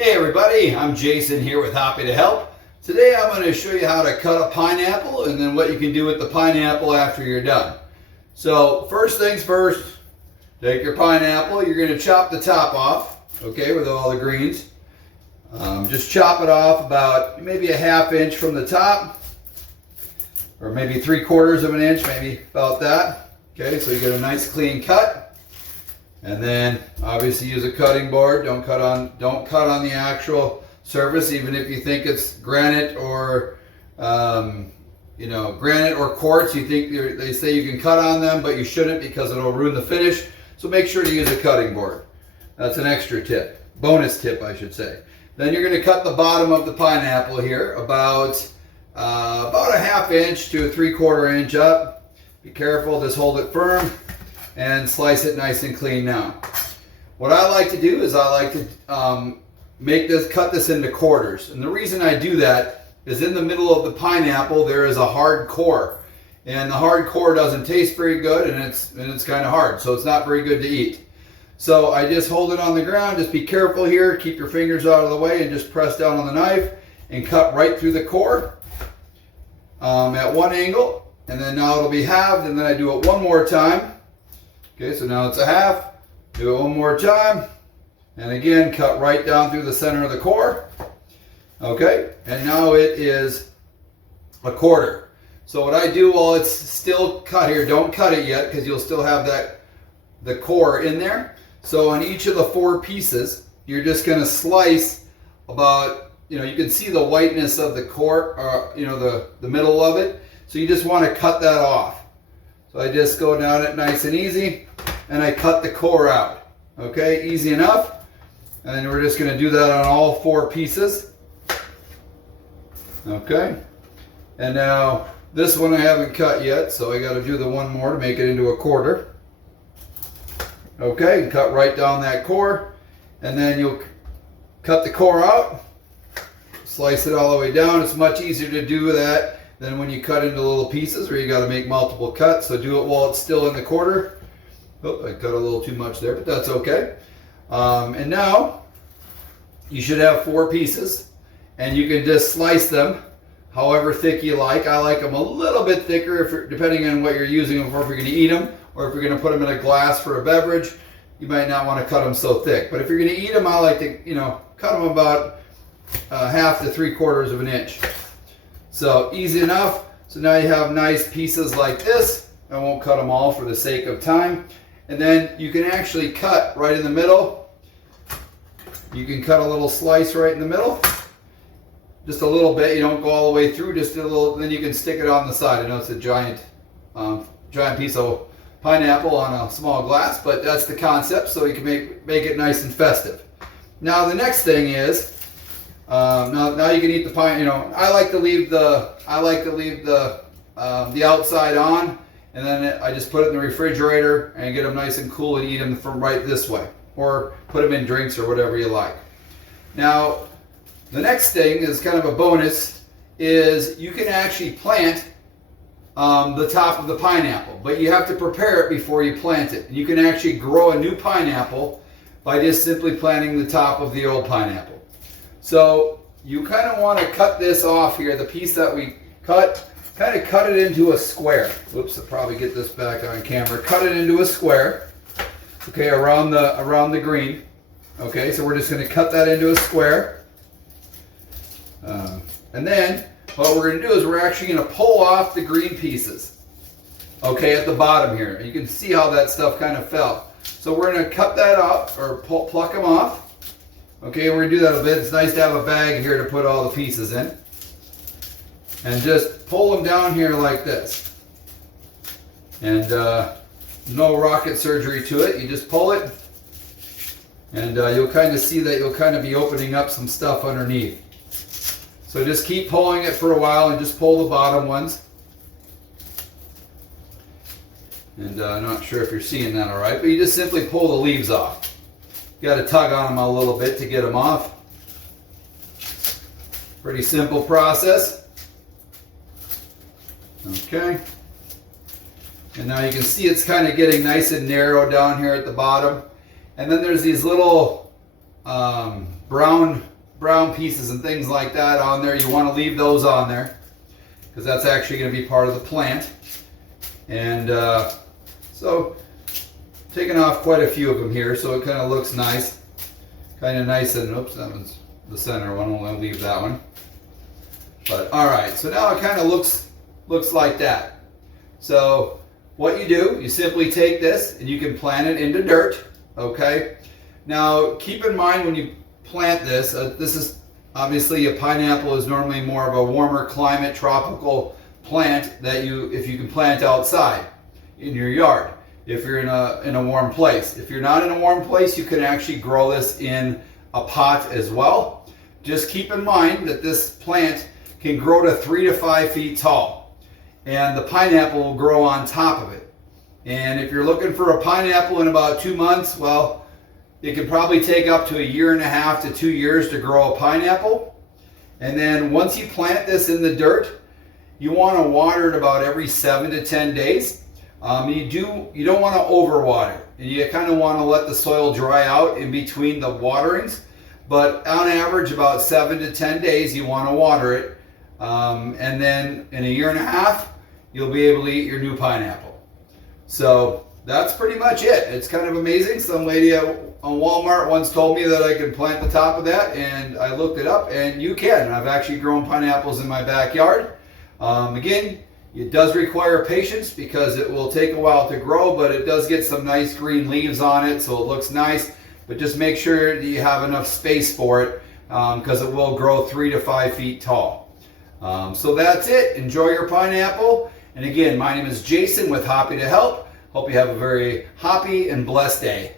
Hey everybody, I'm Jason here with Happy to Help. Today I'm going to show you how to cut a pineapple and then what you can do with the pineapple after you're done. So first things first, take your pineapple, you're going to chop the top off, okay, with all the greens. Just chop it off about maybe a ½ inch from the top, or maybe 3/4 of an inch, maybe about that. Okay, so you get a nice clean cut. And then obviously use a cutting board. Don't cut on the actual surface, even if you think it's granite or granite or quartz. You think they say you can cut on them, but you shouldn't because it'll ruin the finish. So make sure to use a cutting board. That's an extra tip, bonus tip, I should say. Then you're going to cut the bottom of the pineapple here about a ½ inch to a 3/4 inch up. Be careful, just hold it firm and slice it nice and clean now. What I like to do is I like to cut this into quarters. And the reason I do that is in the middle of the pineapple there is a hard core. And the hard core doesn't taste very good, and it's kind of hard, so it's not very good to eat. So I just hold it on the ground. Just be careful here, keep your fingers out of the way, and just press down on the knife and cut right through the core at one angle. And then now it'll be halved, and then I do it one more time. Okay, so now it's a half. Do it one more time. And again, cut right down through the center of the core. Okay, and now it is a quarter. So what I do while it's still cut here, don't cut it yet because you'll still have the core in there. So on each of the 4 pieces, you're just going to slice about, you can see the whiteness of the core, the middle of it. So you just want to cut that off. So I just go down it nice and easy, and I cut the core out. Okay, easy enough. And we're just going to do that on all 4 pieces. Okay, and now this one I haven't cut yet, so I got to do the one more to make it into a quarter. Okay, cut right down that core, and then you'll cut the core out, slice it all the way down. It's much easier to do that than when you cut into little pieces where you got to make multiple cuts. So do it while it's still in the quarter. Oh, I cut a little too much there, but that's okay. And now you should have 4 pieces, and you can just slice them however thick you like. I like them a little bit thicker depending on what you're using them for. If you're going to eat them, or if you're going to put them in a glass for a beverage, you might not want to cut them so thick. But if you're going to eat them, I like to cut them about ½ to 3/4 of an inch. So easy enough. So now you have nice pieces like this. I won't cut them all for the sake of time. And then you can actually cut right in the middle. You can cut a little slice right in the middle. Just a little bit. You don't go all the way through. Just a little. Then you can stick it on the side. I know it's a giant piece of pineapple on a small glass, but that's the concept. So you can make it nice and festive. Now the next thing is. Now you can eat the pine. I like to leave the outside on, and then I just put it in the refrigerator and get them nice and cool and eat them from right this way, or put them in drinks or whatever you like. Now, the next thing is kind of a bonus. Is you can actually plant the top of the pineapple, but you have to prepare it before you plant it. You can actually grow a new pineapple by just simply planting the top of the old pineapple. So you kind of want to cut this off here, the piece that we cut, kind of cut it into a square. Whoops, I'll probably get this back on camera. Cut it into a square, okay, around the green. Okay, so we're just going to cut that into a square. And then what we're going to do is we're actually going to pull off the green pieces, okay, at the bottom here. You can see how that stuff kind of fell. So we're going to cut that off, or pluck them off. Okay, we're going to do that a bit. It's nice to have a bag here to put all the pieces in. And just pull them down here like this. And no rocket surgery to it. You just pull it. And you'll kind of see that you'll kind of be opening up some stuff underneath. So just keep pulling it for a while and just pull the bottom ones. And I'm not sure if you're seeing that all right, but you just simply pull the leaves off. You got to tug on them a little bit to get them off. Pretty simple process. Okay. And now you can see it's kind of getting nice and narrow down here at the bottom. And then there's these little brown pieces and things like that on there. You want to leave those on there because that's actually going to be part of the plant. And so taking off quite a few of them here, so it kind of looks nice. Kind of nice and, oops, that was the center one. We'll leave that one. But all right, so now it kind of looks like that. So what you do, you simply take this and you can plant it into dirt, okay? Now keep in mind when you plant this, this is obviously a pineapple is normally more of a warmer climate, tropical plant that if you can plant outside in your yard, if you're in a warm place. If you're not in a warm place, you can actually grow this in a pot as well. Just keep in mind that this plant can grow to 3 to 5 feet tall, and the pineapple will grow on top of it. And if you're looking for a pineapple in about 2 months, well, it can probably take up to 1.5 to 2 years to grow a pineapple. And then once you plant this in the dirt, you want to water it about every 7 to 10 days. You don't want to overwater, and you kind of want to let the soil dry out in between the waterings. But on average, about 7 to 10 days, you want to water it. And then in 1.5 years, you'll be able to eat your new pineapple. So that's pretty much it. It's kind of amazing. Some lady on Walmart once told me that I could plant the top of that, and I looked it up, and you can. I've actually grown pineapples in my backyard. Again, it does require patience because it will take a while to grow, but it does get some nice green leaves on it, so it looks nice. But just make sure that you have enough space for it because it will grow 3 to 5 feet tall. So that's it. Enjoy your pineapple. And again, my name is Jason with Hoppy to Help. Hope you have a very happy and blessed day.